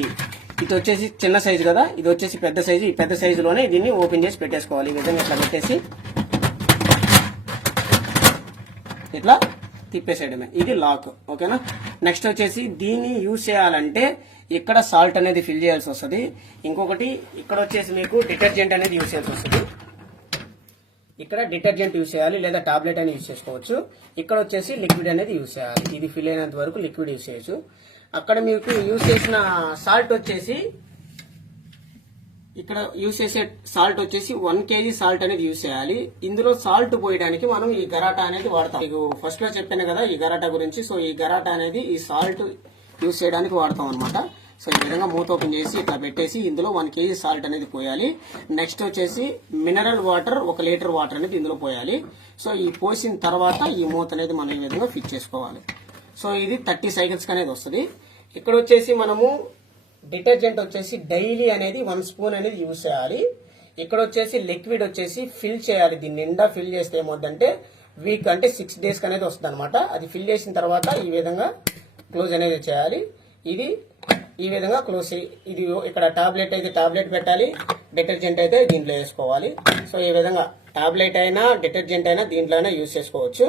ఇది వచ్చేసి చిన్న సైజు కదా, ఇది వచ్చేసి పెద్ద సైజు. ఈ పెద్ద సైజులోనే దీన్ని ఓపెన్ చేసి పెట్టేసుకోవాలి. ఈ విధంగా ఇట్లా పెట్టేసి ఇట్లా తిప్పేసేయడమే. ఇది లాక్. ఓకేనా. నెక్స్ట్ వచ్చేసి దీన్ని యూజ్ చేయాలంటే ఇక్కడ సాల్ట్ అనేది ఫిల్ చేయాల్సి వస్తుంది. ఇంకొకటి ఇక్కడ వచ్చేసి మీకు డిటర్జెంట్ అనేది యూజ్ చేయాల్సి వస్తుంది. ఇక్కడ డిటర్జెంట్ యూజ్ చేయాలి, లేదా టాబ్లెట్ అనేది యూజ్ చేసుకోవచ్చు. ఇక్కడ వచ్చేసి లిక్విడ్ అనేది యూజ్ చేయాలి. ఇది ఫిల్ అయినంత వరకు లిక్విడ్ యూజ్ చేయొచ్చు. అక్కడ మీకు యూజ్ చేసిన సాల్ట్ వచ్చేసి ఇక్కడ యూజ్ చేసే సాల్ట్ వచ్చేసి 1 kg సాల్ట్ అనేది యూజ్ చేయాలి. ఇందులో సాల్ట్ పోయడానికి మనం ఈ గరాటా అనేది వాడతాం. మీకు ఫస్ట్ లో చెప్పాను కదా ఈ గరాటా గురించి. సో ఈ గరాటా అనేది ఈ సాల్ట్ యూజ్ చేయడానికి వాడతాం అనమాట. సో ఈ విధంగా మూత ఓపెన్ చేసి ఇట్లా పెట్టేసి ఇందులో 1 kg సాల్ట్ అనేది పోయాలి. నెక్స్ట్ వచ్చేసి మినరల్ వాటర్ 1 లీటర్ వాటర్ అనేది ఇందులో పోయాలి. సో ఈ పోసిన తర్వాత ఈ మూత అనేది మనం ఈ విధంగా ఫిట్ చేసుకోవాలి. సో ఇది 30 సైకిల్స్ అనేది వస్తుంది. ఇక్కడ వచ్చేసి మనము డిటర్జెంట్ వచ్చేసి డైలీ అనేది 1 స్పూన్ అనేది యూజ్ చేయాలి. ఇక్కడ వచ్చేసి లిక్విడ్ వచ్చేసి ఫిల్ చేయాలి. దీన్ని నిండా ఫిల్ చేస్తే ఏమవుతుందంటే వీక్ అంటే 6 days అనేది వస్తుంది అనమాట. అది ఫిల్ చేసిన తర్వాత ఈ విధంగా క్లోజ్ అనేది చేయాలి. ఇది ఈ విధంగా క్లోజ్. ఇది ఇక్కడ టాబ్లెట్ అయితే టాబ్లెట్ పెట్టాలి, డిటర్జెంట్ అయితే దీంట్లో వేసుకోవాలి. సో ఈ విధంగా టాబ్లెట్ అయినా డిటర్జెంట్ అయినా దీంట్లో అయినా యూజ్ చేసుకోవచ్చు.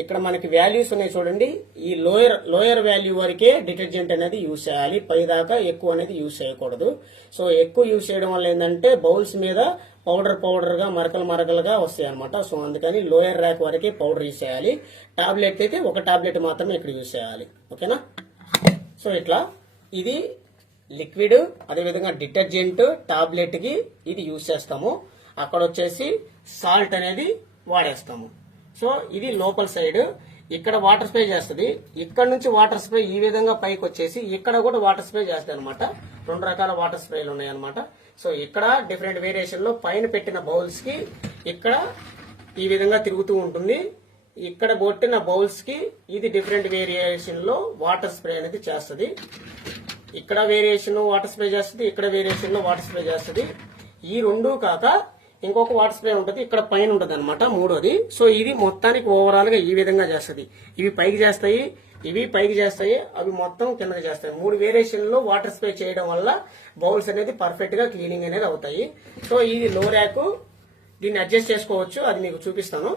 ఇక్కడ మనకి వాల్యూస్ ఉన్నాయి చూడండి. ఈ లోయర్ వాల్యూ వరకే డిటర్జెంట్ అనేది యూజ్ చేయాలి, పైదాకా ఎక్కువ అనేది యూజ్ చేయకూడదు. సో ఎక్కువ యూజ్ చేయడం వల్ల ఏంటంటే బౌల్స్ మీద పౌడర్ గా మరకలుగా వస్తాయి అనమాట. సో అందుకని లోయర్ ర్యాక్ వరకే పౌడర్ యూజ్ చేయాలి. టాబ్లెట్ అయితే 1 టాబ్లెట్ మాత్రమే ఇక్కడ యూజ్ చేయాలి. ఓకేనా. సో ఇట్లా ఇది లిక్విడ్, అదేవిధంగా డిటర్జెంట్, టాబ్లెట్ కి ఇది యూజ్ చేస్తాము. అక్కడ వచ్చేసి సాల్ట్ అనేది వాడేస్తాము. సో ఇది లోపల సైడ్. ఇక్కడ వాటర్ స్ప్రే చేస్తుంది. ఇక్కడ నుంచి వాటర్ స్ప్రే ఈ విధంగా పైకి వచ్చేసి ఇక్కడ కూడా వాటర్ స్ప్రే చేస్తాయి అనమాట. 2 రకాల వాటర్ స్ప్రేలు ఉన్నాయి అనమాట. సో ఇక్కడ డిఫరెంట్ వేరియేషన్ లో పైన పెట్టిన బౌల్స్ కి ఇక్కడ ఈ విధంగా తిరుగుతూ ఉంటుంది. ఇక్కడ పెట్టిన బౌల్స్ కి ఇది డిఫరెంట్ వేరియేషన్ లో వాటర్ స్ప్రే అనేది చేస్తుంది. ఇక్కడ వేరియేషన్ వాటర్ స్ప్రే చేస్తుంది, ఇక్కడ వేరియేషన్ లో వాటర్ స్ప్రే చేస్తుంది. ఈ రెండు కాక ఇంకొక వాటర్ స్ప్రే ఉంటుంది ఇక్కడ పైన ఉంటుంది అనమాట, మూడోది. సో ఇది మొత్తానికి ఓవరాల్ గా ఈ విధంగా చేస్తుంది. ఇవి పైకి చేస్తాయి, ఇవి పైకి చేస్తాయి, అవి మొత్తం కిందకి చేస్తాయి. 3 వేరియేషన్ లో వాటర్ స్ప్రే చేయడం వల్ల బౌల్స్ అనేది పర్ఫెక్ట్ గా క్లీనింగ్ అనేది అవుతాయి. సో ఇది లో ర్యాక్, దీన్ని అడ్జస్ట్ చేసుకోవచ్చు, అది మీకు చూపిస్తాను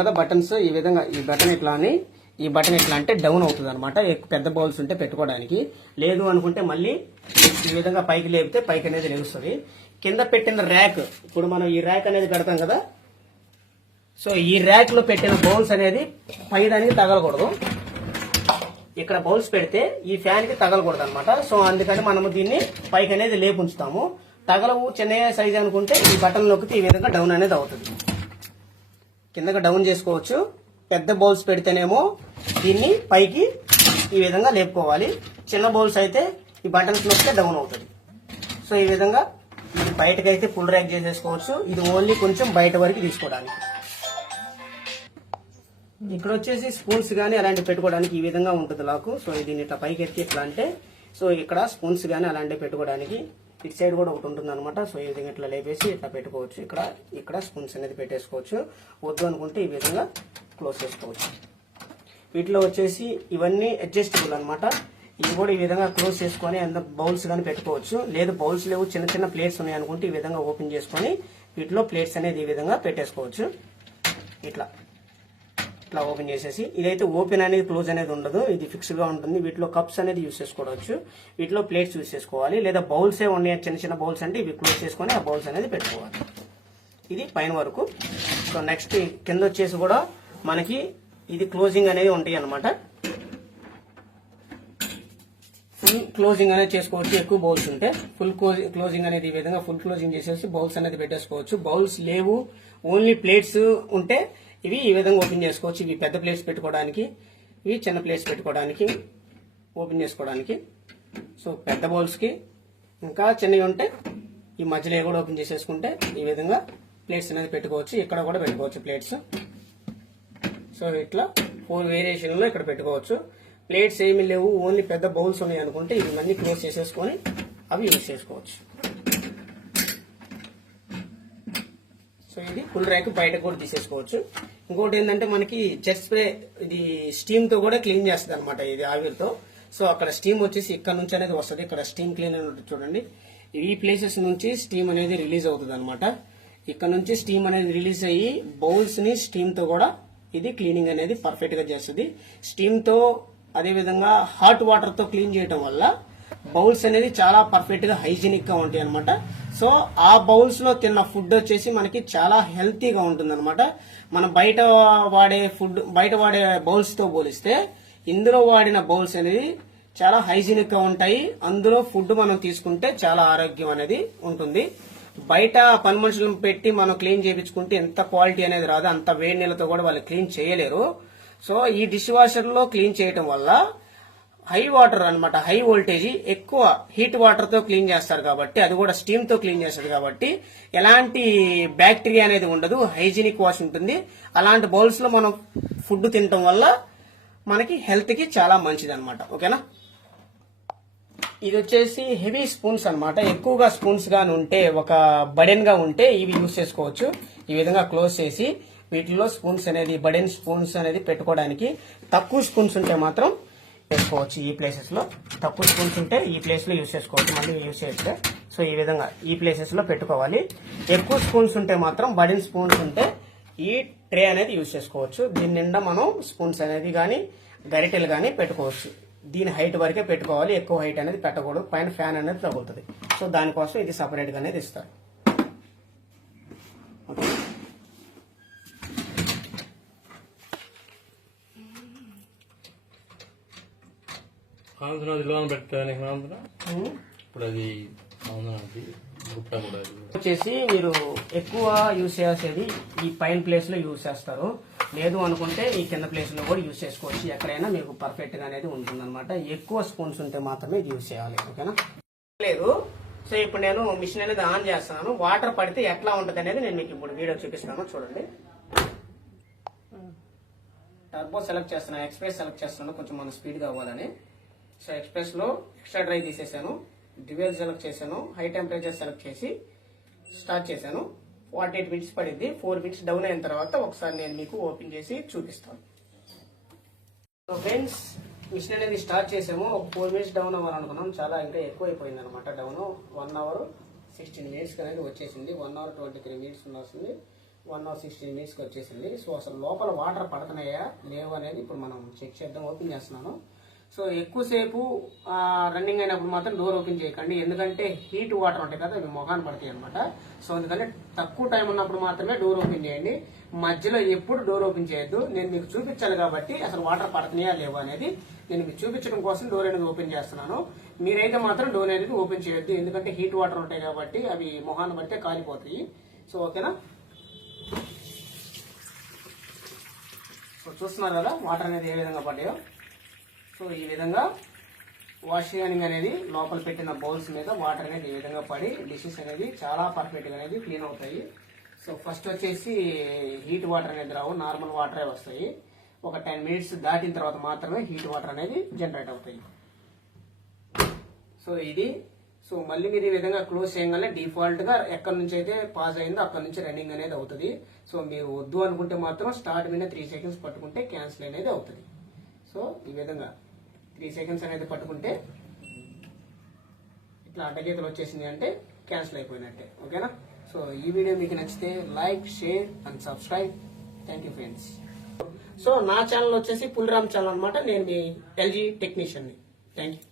కదా. బటన్స్ ఈ విధంగా, ఈ బటన్ ఇట్లా అని, ఈ బటన్ ఇట్లా అంటే డౌన్ అవుతుంది అనమాట. పెద్ద బౌల్స్ ఉంటే పెట్టుకోవడానికి. లేదు అనుకుంటే మళ్ళీ ఈ విధంగా పైకి లేపితే పైకి అనేది లెగుస్తుంది. కింద పెట్టిన ర్యాక్, ఇప్పుడు మనం ఈ ర్యాక్ అనేది పెడతాం కదా. సో ఈ ర్యాక్ లో పెట్టిన బౌల్స్ అనేది పైదానికి తగలకూడదు. ఇక్కడ బౌల్స్ పెడితే ఈ ఫ్యాన్ కి తగలకూడదు అనమాట. సో అందుకని మనము దీన్ని పైకి అనేది లేపు ఉంచుతాము. తగలవు చిన్న సైజ్ అనుకుంటే ఈ బటన్ నొక్కితే ఈ విధంగా డౌన్ అనేది అవుతుంది. కిందకి డౌన్ చేసుకోవచ్చు. పెద్ద బౌల్స్ పెడితేనేమో దీన్ని పైకి ఈ విధంగా లేపుకోవాలి. చిన్న బౌల్స్ అయితే ఈ బటన్స్ నొక్కితే డౌన్ అవుతుంది. సో ఈ విధంగా ఇది బయటకైతే ఫుల్ ర్యాక్ చేసేసుకోవచ్చు. ఇది ఓన్లీ కొంచెం బయట వరకు తీసుకోవడానికి. ఇక్కడ వచ్చేసి స్పూన్స్ గానీ అలాంటివి పెట్టుకోవడానికి ఈ విధంగా ఉంటుంది లాకు. సో దీన్ని ఇట్లా పైకి ఎత్తి ఇట్లా అంటే, సో ఇక్కడ స్పూన్స్ గానీ అలాంటివి పెట్టుకోవడానికి ఇటు సైడ్ కూడా ఒకటి ఉంటుంది అనమాట. సో ఈ విధంగా ఇట్లా లేపేసి ఇట్లా పెట్టుకోవచ్చు. ఇక్కడ స్పూన్స్ అనేది పెట్టేసుకోవచ్చు. వద్దు అనుకుంటే ఈ విధంగా క్లోజ్ చేసుకోవచ్చు. వీటిలో వచ్చేసి ఇవన్నీ అడ్జస్టబుల్ అనమాట. ఇవి కూడా ఈ విధంగా క్లోజ్ చేసుకొని అందులో బౌల్స్ కానీ పెట్టుకోవచ్చు. లేదు బౌల్స్ లేవు, చిన్న చిన్న ప్లేట్స్ ఉన్నాయి అనుకుంటే ఈ విధంగా ఓపెన్ చేసుకొని వీటిలో ప్లేట్స్ అనేది ఈ విధంగా పెట్టేసుకోవచ్చు. ఇట్లా ఓపెన్ చేసేసి, ఇదైతే ఓపెన్ అనేది క్లోజ్ అనేది ఉండదు, ఇది ఫిక్స్ గా ఉంటుంది. వీటిలో కప్స్ అనేది యూజ్ చేసుకోవచ్చు, వీటిలో ప్లేట్స్ యూజ్ చేసుకోవాలి. లేదా బౌల్సే ఉన్నాయి, చిన్న చిన్న బౌల్స్ అంటే ఇవి క్లోజ్ చేసుకొని ఆ బౌల్స్ అనేది పెట్టుకోవాలి. ఇది పైన వరకు. సో నెక్స్ట్ కింద వచ్చేసి కూడా మనకి ఇది క్లోజింగ్ అనేది ఉంటాయి అనమాట. ఫుల్ క్లోజింగ్ అనేది చేసుకోవచ్చు. ఎక్కువ బౌల్స్ ఉంటే ఫుల్ క్లోజింగ్ అనేది ఈ విధంగా ఫుల్ క్లోజింగ్ చేసేసి బౌల్స్ అనేది పెట్టేసుకోవచ్చు. బౌల్స్ లేవు, ఓన్లీ ప్లేట్స్ ఉంటే ఇవి ఈ విధంగా ఓపెన్ చేసుకోవచ్చు. ఇవి పెద్ద ప్లేట్స్ పెట్టుకోవడానికి, ఇవి చిన్న ప్లేట్స్ పెట్టుకోవడానికి, ఓపెన్ చేసుకోవడానికి. సో పెద్ద బౌల్స్ కి ఇంకా చిన్నవి ఉంటే ఈ మధ్యలో కూడా ఓపెన్ చేసేసుకుంటే ఈ విధంగా ప్లేట్స్ అనేది పెట్టుకోవచ్చు. ఇక్కడ కూడా పెట్టుకోవచ్చు ప్లేట్స్. సో ఇట్లా 4 వేరియేషన్ లో ఇక్కడ పెట్టుకోవచ్చు. ప్లేట్స్ ఏమి లేవు, ఓన్లీ పెద్ద బౌల్స్ ఉన్నాయి అనుకుంటే ఇవన్నీ క్లోజ్ చేసేసుకొని అవి యూజ్ చేసుకోవచ్చు. సో ఇది ఫుల్ ర్యాక్ బయట కూడా తీసేసుకోవచ్చు. ఇంకోటి ఏంటంటే మనకి జెట్ స్ప్రే, ఇది స్టీమ్ తో కూడా క్లీన్ చేస్తుంది అనమాట, ఇది ఆవిరితో. సో అక్కడ స్టీమ్ వచ్చేసి ఇక్కడ నుంచి అనేది వస్తుంది. ఇక్కడ స్టీమ్ క్లీనర్ ఉంటుంది చూడండి. ఈ ప్లేసెస్ నుంచి స్టీమ్ అనేది రిలీజ్ అవుతుంది అనమాట. ఇక్కడ నుంచి స్టీమ్ అనేది రిలీజ్ అయ్యి బౌల్స్ ని స్టీమ్ తో కూడా ఇది క్లీనింగ్ అనేది పర్ఫెక్ట్ గా చేస్తుంది. స్టీమ్ తో అదే విధంగా హాట్ వాటర్ తో క్లీన్ చేయడం వల్ల బౌల్స్ అనేది చాలా పర్ఫెక్ట్ గా హైజీనిక్ గా ఉంటాయి అనమాట. సో ఆ బౌల్స్ లో తిన్న ఫుడ్ వచ్చేసి మనకి చాలా హెల్తీగా ఉంటుంది అనమాట. మనం బయట వాడే బౌల్స్ తో పోలిస్తే ఇందులో వాడిన బౌల్స్ అనేది చాలా హైజీనిక్ గా ఉంటాయి. అందులో ఫుడ్ మనం తీసుకుంటే చాలా ఆరోగ్యం అనేది ఉంటుంది. బయట పని మనుషులను పెట్టి మనం క్లీన్ చేయించుకుంటే ఎంత క్వాలిటీ అనేది రాదు, అంత వేడి నీళ్ళతో కూడా వాళ్ళు క్లీన్ చేయలేరు. సో ఈ డిష్ వాషర్ లో క్లీన్ చేయడం వల్ల హై వాటర్ అన్నమాట, హై వోల్టేజ్ ఎక్కువ హీట్ వాటర్ తో క్లీన్ చేస్తారు కాబట్టి, అది కూడా స్టీమ్ తో క్లీన్ చేస్తారు కాబట్టి ఎలాంటి బ్యాక్టీరియా అనేది ఉండదు, హైజీనిక్ వాష్ ఉంటుంది. అలాంటి బౌల్స్ లో మనం ఫుడ్ తినటం వల్ల మనకి హెల్త్ కి చాలా మంచిది అనమాట. ఓకేనా. ఇది వచ్చేసి హెవీ స్పూన్స్ అన్నమాట. ఎక్కువగా స్పూన్స్ గాని ఉంటే, ఒక బడెన్ గా ఉంటే ఇవి యూజ్ చేసుకోవచ్చు. ఈ విధంగా క్లోజ్ చేసి వీటిలో స్పూన్స్ అనేది, బడెన్ స్పూన్స్ అనేది పెట్టుకోవడానికి. తక్కువ స్పూన్స్ ఉంటే మాత్రం పెట్టుకోవచ్చు. ఈ ప్లేసెస్ లో తక్కువ స్పూన్స్ ఉంటే ఈ ప్లేస్ లో యూజ్ చేసుకోవచ్చు, మళ్ళీ యూజ్ చేయొచ్చు. సో ఈ విధంగా ఈ ప్లేసెస్ లో పెట్టుకోవాలి. ఎక్కువ స్పూన్స్ ఉంటే మాత్రం, బడెన్ స్పూన్స్ ఉంటే ఈ ట్రే అనేది యూజ్ చేసుకోవచ్చు. దీని నిండా మనం స్పూన్స్ అనేది కానీ గరిటెలు కానీ పెట్టుకోవచ్చు. దీని హైట్ వరకే పెట్టుకోవాలి, ఎక్కువ హైట్ అనేది పెట్టకూడదు, పైన ఫ్యాన్ అనేది తగులుతుంది. సో దానికోసం ఇది సపరేట్ గా అనేది ఇస్తారు. ఓకే. ఇప్పుడు అది వచ్చేసి మీరు ఎక్కువ యూజ్ చేసేది ఈ పైన ప్లేస్ లో యూజ్ చేస్తారు. లేదు అనుకుంటే ఈ కింద ప్లేస్ లో కూడా యూజ్ చేసుకోవచ్చు. ఎక్కడైనా మీకు పర్ఫెక్ట్ గా అనేది ఉంటుంది అనమాట. ఎక్కువ స్పూన్స్ ఉంటే మాత్రమే ఇది యూజ్ చేయాలి. ఓకేనా. లేదు. సో ఇప్పుడు నేను మిషన్ అనేది ఆన్ చేస్తాను. వాటర్ పడితే ఎట్లా ఉంటుంది అనేది నేను మీకు ఇప్పుడు వీడియో చూపిస్తాను. చూడండి. టర్బో సెలెక్ట్ చేస్తున్నాను, ఎక్స్ప్రెస్ సెలెక్ట్ చేస్తున్నాను, కొంచెం మన స్పీడ్ గా అవ్వాలని. సో ఎక్స్ప్రెస్ లో ఎక్స్ట్రా డ్రై తీసేసాను, డ్యూయల్ సెలెక్ట్ చేశాను, హై టెంపరేచర్ సెలెక్ట్ చేసి స్టార్ట్ చేశాను. 48 మినిట్స్ పడింది. 4 మినిట్స్ డౌన్ అయిన తర్వాత ఒకసారి నేను మీకు ఓపెన్ చేసి చూపిస్తాను. సో ఫ్రెండ్స్, మిషన్ అనేది స్టార్ట్ చేసాము. ఒక 4 మినిట్స్ డౌన్ అవ్వాలనుకున్నాం, చాలా ఇంకా ఎక్కువ అయిపోయింది అనమాట. డౌన్ 1 అవర్ 16 మినిట్స్ అనేది వచ్చేసింది. 1 అవర్ 23 మినిట్స్ ఉండాల్సింది 1 అవర్ 16 మినిట్స్ వచ్చేసింది. సో అసలు లోపల వాటర్ పడుతున్నాయా లేవు అనేది ఇప్పుడు మనం చెక్ చేద్దాం. ఓపెన్ చేస్తున్నాను. సో ఎక్కువసేపు రన్నింగ్ అయినప్పుడు మాత్రం డోర్ ఓపెన్ చేయకండి, ఎందుకంటే హీట్ వాటర్ ఉంటాయి కదా, అవి మొహాన్ని పడతాయి అనమాట. సో అందుకని తక్కువ టైం ఉన్నప్పుడు మాత్రమే డోర్ ఓపెన్ చేయండి. మధ్యలో ఎప్పుడు డోర్ ఓపెన్ చేయొద్దు. నేను మీకు చూపించాలి కాబట్టి అసలు వాటర్ పడుతున్నాయా లేవా అనేది నేను మీకు చూపించడం కోసం డోర్ అనేది ఓపెన్ చేస్తున్నాను. మీరైతే మాత్రం డోర్ అనేది ఓపెన్ చేయొద్దు, ఎందుకంటే హీట్ వాటర్ ఉంటాయి కాబట్టి అవి మొహాన్ని పడితే కాలిపోతాయి. సో ఓకేనా. సో చూస్తున్నారు కదా వాటర్ అనేది ఏ విధంగా పడ్డాయో. సో ఈ విధంగా వాషింగ్ అనేది లోపల పెట్టిన బౌల్స్ మీద వాటర్ అనేది ఈ విధంగా పడి డిషెస్ అనేది చాలా పర్ఫెక్ట్ గా అనేది క్లీన్ అవుతాయి. సో ఫస్ట్ వచ్చేసి హీట్ వాటర్ అనేది రావు, నార్మల్ వాటరే వస్తాయి. ఒక 10 మినిట్స్ దాటిన తర్వాత మాత్రమే హీట్ వాటర్ అనేది జనరేట్ అవుతాయి. సో ఇది. సో మళ్ళీ మీరు ఈ విధంగా క్లోజ్ చేయగానే డిఫాల్ట్ గా ఎక్కడి నుంచి అయితే పాజ్ అయిందో అక్కడ నుంచి రన్నింగ్ అనేది అవుతుంది. సో మీరు వద్దు అనుకుంటే మాత్రం స్టార్ట్ మీద 3 సెకండ్స్ పట్టుకుంటే క్యాన్సిల్ అనేది అవుతుంది. సో ఈ విధంగా 3 సెకండ్స్ అనేది పట్టుకుంటే ఇట్లా అడ్డగీతలు వచ్చేసింది అంటే క్యాన్సిల్ అయిపోయినట్టే. ఓకేనా. సో ఈ వీడియో మీకు నచ్చితే like, share and subscribe. Thank you friends. So నా ఛానల్ వచ్చేసి పుల్రామ్ ఛానల్ అనమాట. నేను మీ LG టెక్నీషియన్ని. Thank you.